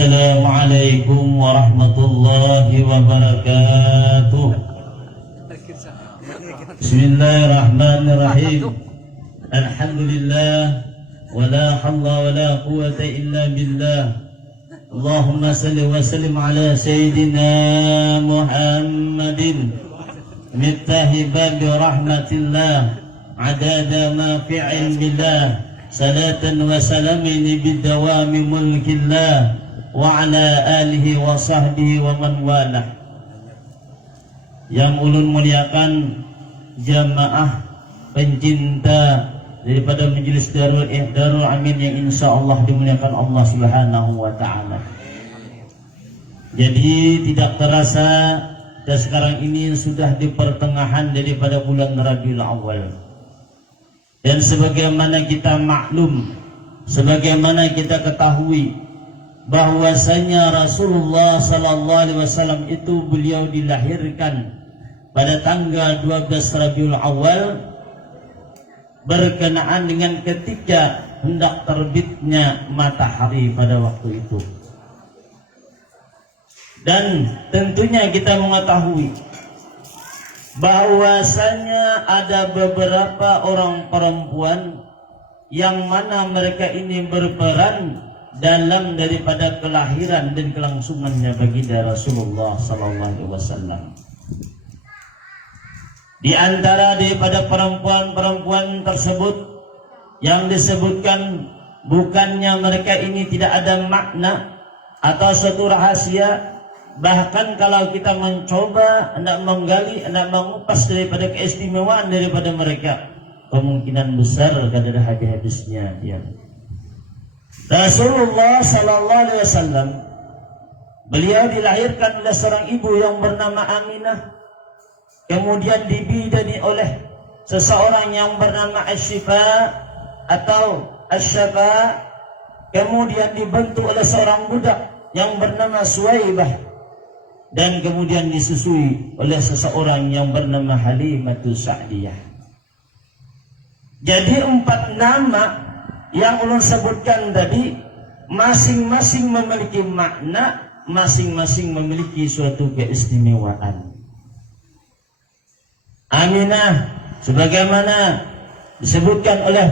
Assalamualaikum warahmatullahi wabarakatuh. Bismillahirrahmanirrahim. Alhamdulillah, wala hawla wala quwwata illa billah. Allahumma salli wa sallim ala sayyidina Muhammadin miftahi babi rahmatillah adada ma fi ilmillah salatan wa salamin bidawami mulkillah wa ala alihi wa sahbihi wa man walah. Yang ulun muliakan jamaah pencinta daripada Majelis Darul Amin yang insya Allah dimuliakan Allah Subhanahu wa ta'ala. Jadi tidak terasa dan sekarang ini sudah di pertengahan daripada bulan Rabiul Awal. Dan sebagaimana kita maklum, sebagaimana kita ketahui bahwasanya Rasulullah sallallahu alaihi wasallam itu beliau dilahirkan pada tanggal 12 Rabiul Awal berkenaan dengan ketika hendak terbitnya matahari pada waktu itu. Dan tentunya kita mengetahui bahwasanya ada beberapa orang perempuan yang mana mereka ini berperan dalam daripada kelahiran dan kelangsungannya baginda Rasulullah sallallahu alaihi wasallam. Di antara daripada perempuan-perempuan tersebut yang disebutkan bukannya mereka ini tidak ada makna atau suatu rahasia. Bahkan kalau kita mencoba hendak menggali, hendak mengupas daripada keistimewaan daripada mereka, kemungkinan besar kada ada habis-habisnya dia. Rasulullah sallallahu alaihi wasallam beliau dilahirkan oleh seorang ibu yang bernama Aminah, kemudian dibidani oleh seseorang yang bernama Asy-Syifa atau Asy-Syafa, kemudian dibantu oleh seorang budak yang bernama Suwaibah, dan kemudian disusui oleh seseorang yang bernama Halimatus Sa'diyah. Jadi 4 nama yang ulun sebutkan tadi masing-masing memiliki makna, masing-masing memiliki suatu keistimewaan. Aminah sebagaimana disebutkan oleh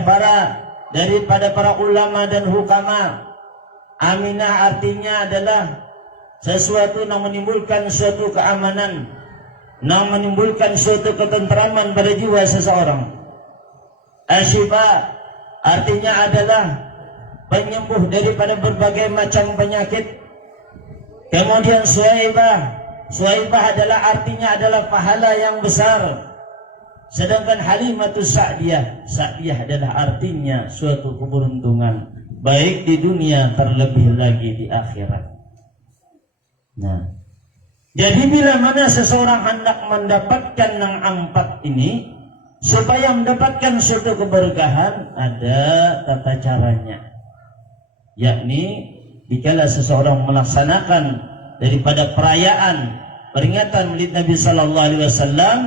daripada para ulama dan hukama, Aminah artinya adalah sesuatu yang menimbulkan suatu keamanan, yang menimbulkan suatu ketentraman pada jiwa seseorang. Asy-Syifa artinya adalah penyembuh daripada berbagai macam penyakit. Kemudian Suwaibah adalah artinya adalah pahala yang besar. Sedangkan Halimatus Sa'diyah adalah artinya suatu keberuntungan, baik di dunia terlebih lagi di akhirat. Nah, jadi bila mana seseorang hendak mendapatkan yang 4 ini, supaya mendapatkan suatu keberkahan, ada tata caranya. Yakni dikala seseorang melaksanakan daripada perayaan peringatan Maulid Nabi sallallahu alaihi wasallam,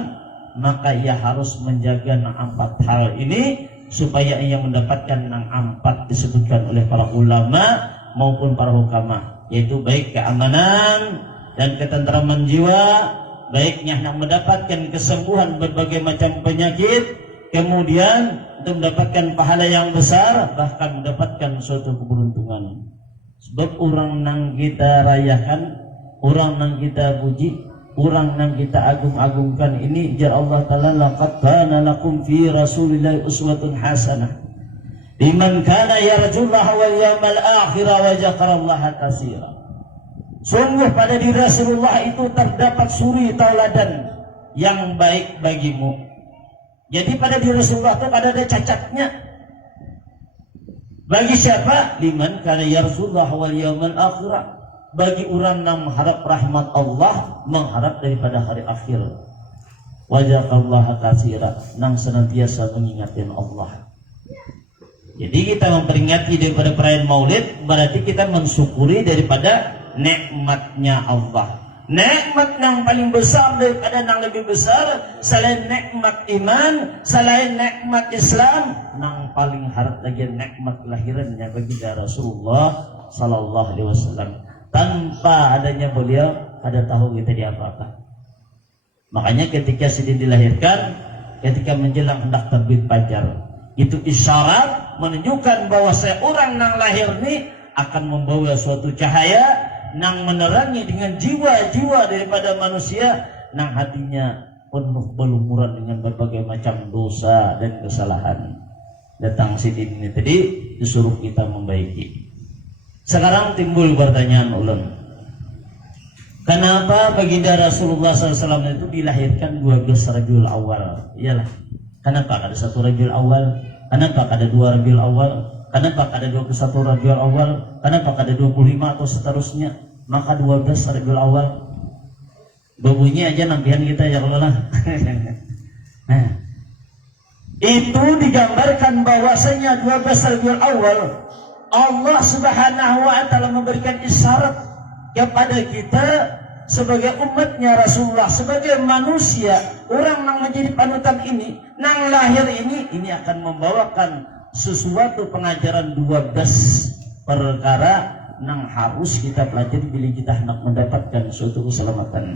maka ia harus menjaga yang 4 hal ini supaya ia mendapatkan yang 4 disebutkan oleh para ulama maupun para hukama, yaitu baik keamanan dan ketentraman jiwa, baiknya hendak mendapatkan kesembuhan berbagai macam penyakit, kemudian untuk mendapatkan pahala yang besar, bahkan mendapatkan suatu keberuntungan. Sebab orang yang kita rayakan, orang yang kita puji, orang yang kita agung-agungkan ini, jar Allah Ta'ala, laqad kana lakum fi Rasulillahi uswatun hasanah liman kana yarjullaha wal yawmal akhir wa dzakarallaha katsira. Sungguh pada diri Rasulullah itu terdapat suri tauladan yang baik bagimu. Jadi pada diri Rasulullah itu ada cacatnya. Bagi siapa? Liman kana yarjullaha wal yawmal akhir. Bagi orang yang mengharap rahmat Allah, mengharap daripada hari akhir. Wa dzakarallaha katsira, nang senantiasa mengingatkan Allah. Jadi kita memperingati daripada perayaan Maulid, berarti kita mensyukuri daripada nikmatnya Allah. nikmat yang paling besar daripada yang lebih besar selain nikmat iman, selain nikmat Islam, yang paling harap lagi nikmat kelahirannya baginda Rasulullah sallallahu alaihi wasallam. Tanpa adanya beliau, ada tahu kita di apa-apa. Makanya ketika Sidin dilahirkan, ketika menjelang hendak terbit fajar, itu isyarat menunjukkan bahwa seorang yang lahir ini akan membawa suatu cahaya nang menerangi dengan jiwa-jiwa daripada manusia nang hatinya penuh berlumuran dengan berbagai macam dosa dan kesalahan. Datang Sidin ini tadi disuruh kita membaiki. Sekarang timbul pertanyaan ulun, kenapa baginda Rasulullah SAW itu dilahirkan 12 Rabiul Awal? Iyalah, kenapa ada 1 Rabiul Awal? Kenapa ada 2 Rabiul Awal? Kenapa ada 21 Rabiul Awal? Kenapa ada 25 atau seterusnya? Maka 12 Rabiul Awal. Babunyi aja nampihan kita ya Allah. Nah, itu digambarkan bahwasanya 12 Rabiul Awal Allah Subhanahu wa taala memberikan isyarat kepada kita sebagai umatnya Rasulullah, sebagai manusia, orang yang menjadi panutan ini, nang lahir ini akan membawakan sesuatu pengajaran 12 perkara nang harus kita pelajari bila kita hendak mendapatkan suatu keselamatan.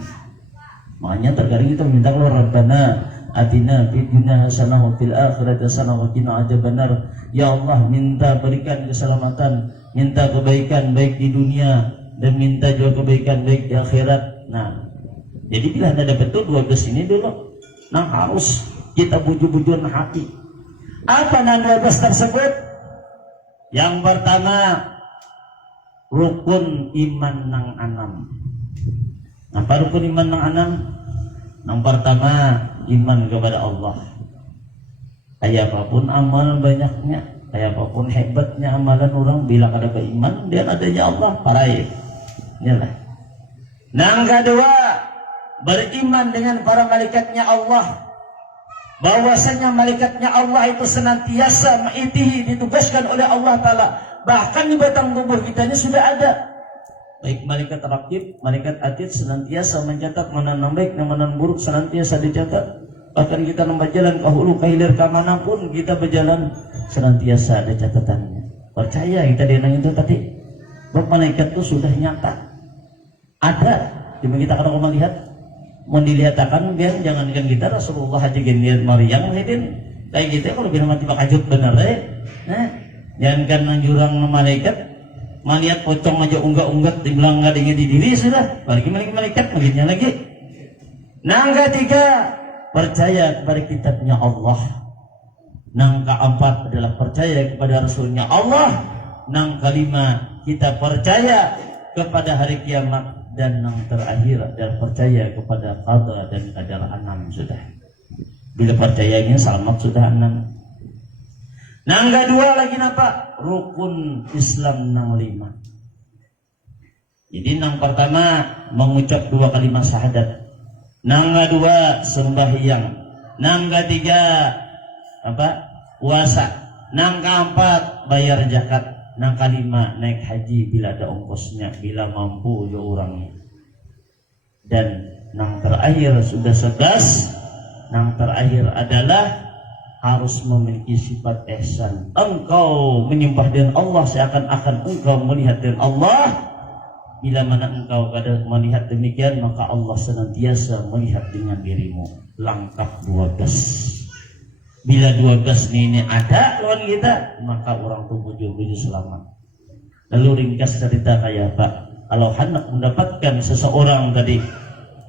Makanya terkadang kita minta keluar Rabbana atina fid dunya hasanah wa fil akhirati hasanah wa qina adzabannar. Ya Allah, minta berikan keselamatan, minta kebaikan baik di dunia dan minta juga kebaikan baik di akhirat. Nah, jadi bila anda dapat itu 12 ini dulu, nah harus kita bujur-bujur hati. Apa nang 12 tersebut? Yang pertama, rukun iman nang 6. Apa rukun iman nang 6? Yang pertama, iman kepada Allah. Kayak apapun amalan banyaknya, kayak apapun hebatnya amalan orang, bila ada beriman dia adanya Allah, parai. Inilah. Yang kedua, beriman dengan para malaikatnya Allah, bahwasanya malaikatnya Allah itu senantiasa mengitihi, ditugaskan oleh Allah Ta'ala. Bahkan di batang tubuh kita ini sudah ada baik malaikat raqib, malaikat atid senantiasa mencatat mana yang baik dan mana yang buruk, senantiasa dicatat. Bahkan kita lembah jalan ke hulu ke hilir ke manapun kita berjalan, senantiasa ada catatannya. Percaya kita dengan itu tadi, bahwa malaikat itu sudah nyata ada. Cuma kita kadang melihat, mau dilihatkan biar jangankan kita Rasulullah aja geniat Maryam hidin kayak gitu kalau bila mati bakajut bener nah, jangankan nanjurang malaikat melihat pocong aja unggah-unggah dibilang nggak ada di diri sudah, balik malaikat begitu lagi. Nang ketiga, percaya kepada kitabnya Allah. Nang keempat adalah percaya kepada Rasulnya Allah. Nang kelima, kita percaya kepada hari kiamat. Dan yang terakhir adalah percaya kepada qada dan qadar 6 sudah. Bila percayanya selamat sudah 6. Nang kedua lagi apa? Rukun Islam nang 5. Jadi nang pertama mengucap 2 kalimat syahadat. Nang kedua sembahyang. Nang ketiga apa? Puasa. Nang keempat bayar zakat. Nang kelima naik haji bila ada ongkosnya, bila mampu ya orangnya. Dan nang terakhir sudah 11. Nang terakhir adalah harus memiliki sifat ihsan. Engkau menyembah dengan Allah seakan-akan engkau melihat dengan Allah. Bila mana engkau kada melihat demikian, maka Allah senantiasa melihat dengan dirimu. Langkah 12. Bila 12 ini ada lawan kita, maka orang tuh buju-buju selamat. Lalu ringkas cerita kayak Pak, kalau hendak mendapatkan seseorang tadi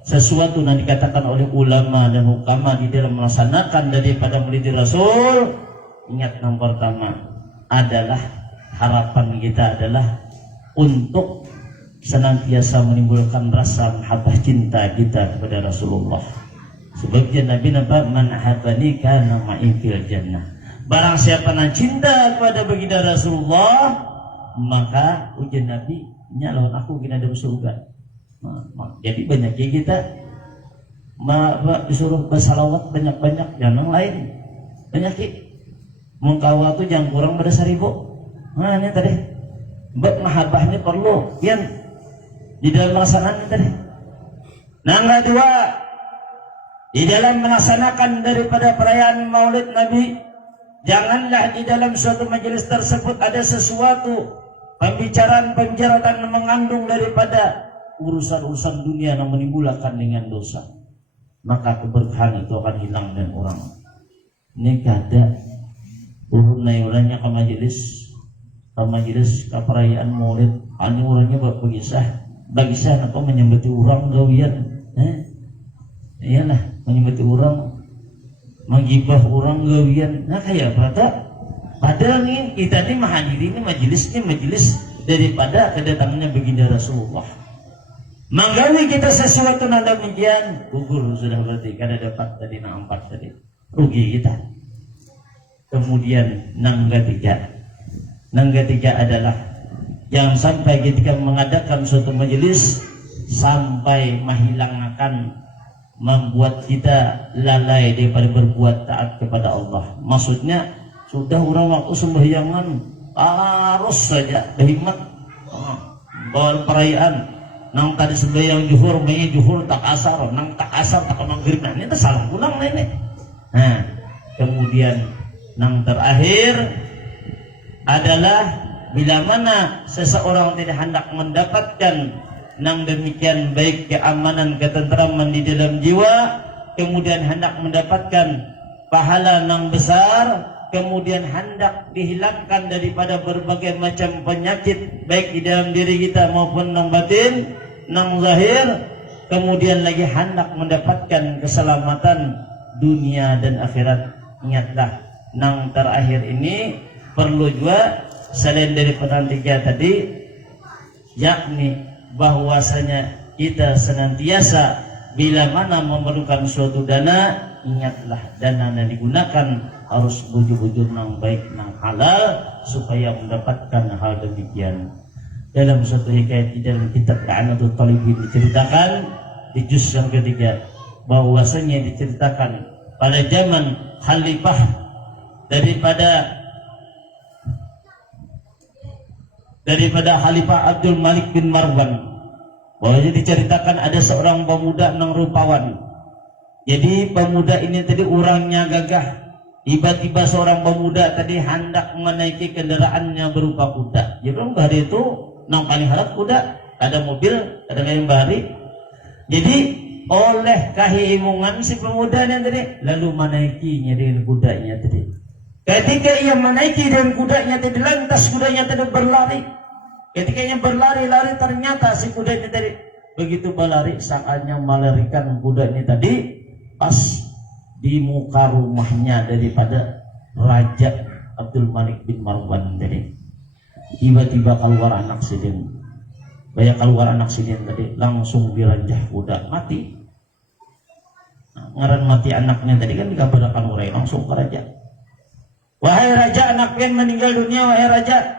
sesuatu yang dikatakan oleh ulama dan hukama di dalam melaksanakan daripada meliti Rasul, ingat yang pertama adalah harapan kita adalah untuk senantiasa menimbulkan rasa mahabbah cinta kita kepada Rasulullah. Sebabnya Nabi nampak man ahabbani kana ma'i fil jannah. Barang siapa yang cinta kepada baginda Rasulullah, maka ujian Nabi nyalon aku kena dalam surga. Jadi banyaknya kita disuruh bersalawat banyak-banyak, jangan lain banyak. Mengkawal itu jangan kurang pada 1000. Nah ini tadi bab mahabbah ini perlu yang di dalam melaksanakan tadi. Yang kedua, di dalam melaksanakan daripada perayaan Maulid Nabi, janganlah di dalam suatu majelis tersebut ada sesuatu pembicaraan-pembicaraan yang mengandung daripada urusan-urusan dunia yang menimbulkan dengan dosa. Maka keberkahan itu akan hilang dan orang. Ini kada urun nayurannya ke majelis ke perayaan Maulid. Ini orangnya bagisah apa menyambati orang gawian. Iyalah menyambati orang, menggibah orang gawian. Nah kayak apa? Padahal nih kita nih menghadiri ini majelis daripada kedatangannya baginda Rasulullah. Menggawi kita sesuatu yang demikian, gugur sudah berarti kada dapat tadi nang 4 tadi. Rugi kita. Kemudian nang ketiga adalah yang sampai ketika mengadakan suatu majelis sampai menghilangkan, membuat kita lalai daripada berbuat taat kepada Allah. Maksudnya sudah orang waktu sembahyangan harus saja berhikmat bawa perayaan nang tadi sembahyang juhur mai juhur tak asar, nang tak asar tak maghrib. Nah ini salah pulang ini. Nah kemudian nang terakhir adalah bila mana seseorang tidak hendak mendapatkan nang demikian baik keamanan, ketentraman di dalam jiwa, kemudian hendak mendapatkan pahala nang besar, kemudian hendak dihilangkan daripada berbagai macam penyakit baik di dalam diri kita maupun nang batin, nang zahir, kemudian lagi hendak mendapatkan keselamatan dunia dan akhirat. Ingatlah nang terakhir ini perlu juga selain daripada 3 tadi, yakni bahwasanya kita senantiasa bila mana memerlukan suatu dana, ingatlah dana yang digunakan harus bujur-bujur nang baik nang halal supaya mendapatkan hal demikian. Dalam suatu hikayat di dalam kitab I'anatul Talibin diceritakan di juz yang ketiga bahwasanya diceritakan pada zaman khalifah daripada Khalifah Abdul Malik bin Marwan, bahwa diceritakan ada seorang pemuda nang rupawan. Jadi pemuda ini tadi orangnya gagah. Tiba-tiba seorang pemuda tadi hendak menaiki kendaraannya berupa kuda. Jadi orang bahari itu nang paling harap kuda, ada mobil, ada yang bahari. Jadi oleh kehimungan si pemuda ini tadi lalu menaikinya dengan kudanya tadi. Ketika ia menaiki dengan kudanya tadi, lantas kudanya tadi berlari. Ketika ia berlari-lari, ternyata si kudanya tadi begitu berlari saatnya melarikan kudanya tadi pas di muka rumahnya daripada Raja Abdul Malik bin Marwan tadi. Tiba-tiba keluar anak sidin. Keluar anak sidin tadi langsung diranjah kuda mati. Nah, ngaran mati anaknya tadi kan dikabarkan orang langsung ke raja. Wahai raja, anak pian meninggal dunia, wahai raja.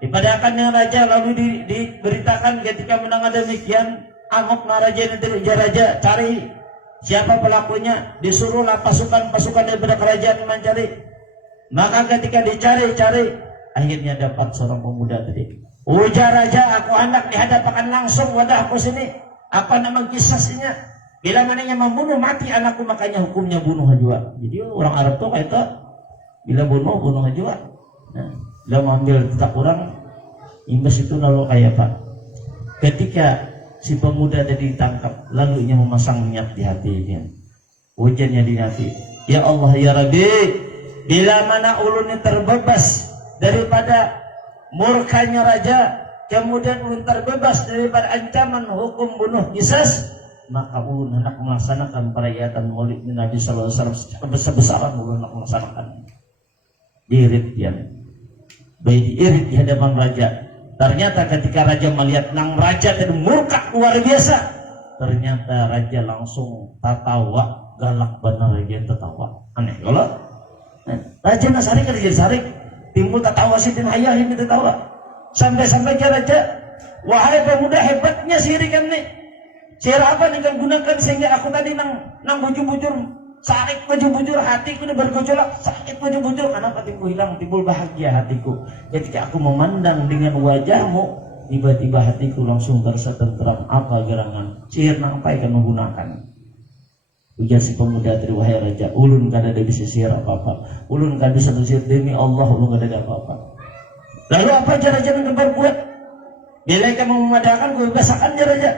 Dipadakan yang raja lalu diberitakan ketika mendengar demikian, amuk na raja ini raja cari siapa pelakunya, disuruhlah pasukan-pasukan daripada kerajaan mencari. Maka ketika dicari, akhirnya dapat seorang pemuda tadi. Ujar raja, aku hendak dihadapkan langsung wadahku sini. Apa nama kisahnya? Bila mananya membunuh mati anakku, makanya hukumnya bunuh juga. Jadi orang Arab tuh kayak itu. Bila bunuh aja. Nah, bila mengambil tetap orang, imbas itu lalu kayak apa? Ketika si pemuda tadi ditangkap, lalu ia memasang minyak di hatinya. Ujarnya di hati, ya Allah ya Rabbi, bila mana ulun terbebas daripada murkanya raja, kemudian ulun terbebas daripada ancaman hukum bunuh qisas, maka ulun hendak melaksanakan perayaan Maulid Nabi sallallahu alaihi wasallam secara besar-besaran. Ulun hendak melaksanakan. Diirit dia, baik diirit di hadapan raja. Ternyata ketika raja melihat nang raja tadi murka luar biasa, ternyata raja langsung tertawa galak benar dia tertawa. Aneh kalau raja nasarik kan jadi sarik timbul tertawa sih dan ayah ini tertawa sampai ke raja, wahai pemuda hebatnya sihir kan nih, sihir apa nih kau gunakan sehingga aku tadi nang bujur-bujur sakit bujur-bujur hatiku ini bergejolak, sakit bujur-bujur. Kenapa hatiku hilang? Timbul bahagia hatiku ketika aku memandang dengan wajahmu tiba-tiba hatiku langsung terasa tentram. Apa gerangan sihir nang apa ikan menggunakan? Ujar si pemuda tadi, wahai raja, ulun kada ada bisa sihir apa-apa, ulun kada bisa sihir, demi Allah ulun kada ada apa-apa. Lalu apa cara-cara yang berbuat? Bila kamu memadahkan, gue bebasakan ya raja.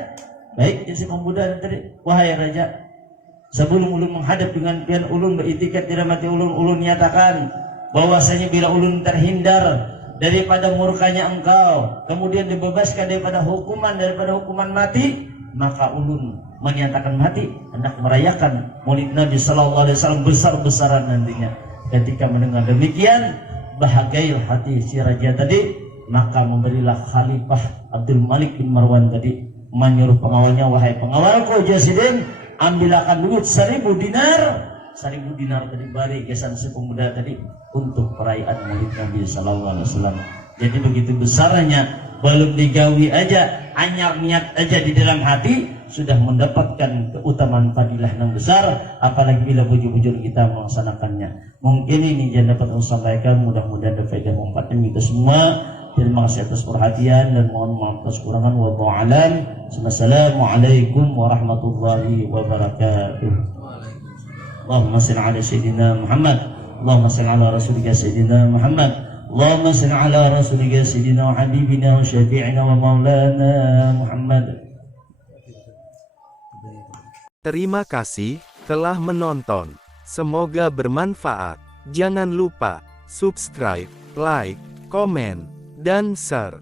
Baik, si pemuda tadi, wahai raja, sebelum ulun menghadap dengan pian ulun beritikat tidak mati ulun nyatakan bahwasanya bila ulun terhindar daripada murkanya engkau, kemudian dibebaskan daripada hukuman mati, maka ulun menyatakan mati, hendak merayakan maulid Nabi Sallallahu Alaihi Wasallam besar-besaran nantinya. Ketika mendengar demikian, bahagailah hati si raja tadi, maka memberilah Khalifah Abdul Malik bin Marwan tadi menyuruh pengawalnya, wahai pengawalku Jasidin, ambilkan duit 1.000 dinar. 1.000 dinar tadi bari kesan si pemuda tadi untuk perayaan maulid Nabi Sallallahu Alaihi Wasallam. Jadi begitu besarnya, belum digawi aja, anyar niat aja di dalam hati sudah mendapatkan keutamaan fadilah yang besar, apalagi bila bujur-bujur kita melaksanakannya. Mungkin ini yang dapat saya sampaikan, mudah-mudahan ada faedah manfaatnya kita semua. Terima kasih atas perhatian dan mohon maaf atas kurangan. Wallahu a'lam. Wassalamualaikum warahmatullahi wabarakatuh. Allahumma salli ala sayyidina Muhammad. Allahumma salli ala rasulika sayyidina Muhammad. Allahumma salli ala rasulika sayyidina wa habibina wa syafi'ina wa maulana Muhammad. Terima kasih telah menonton. Semoga bermanfaat. Jangan lupa subscribe, like, komen, dan share.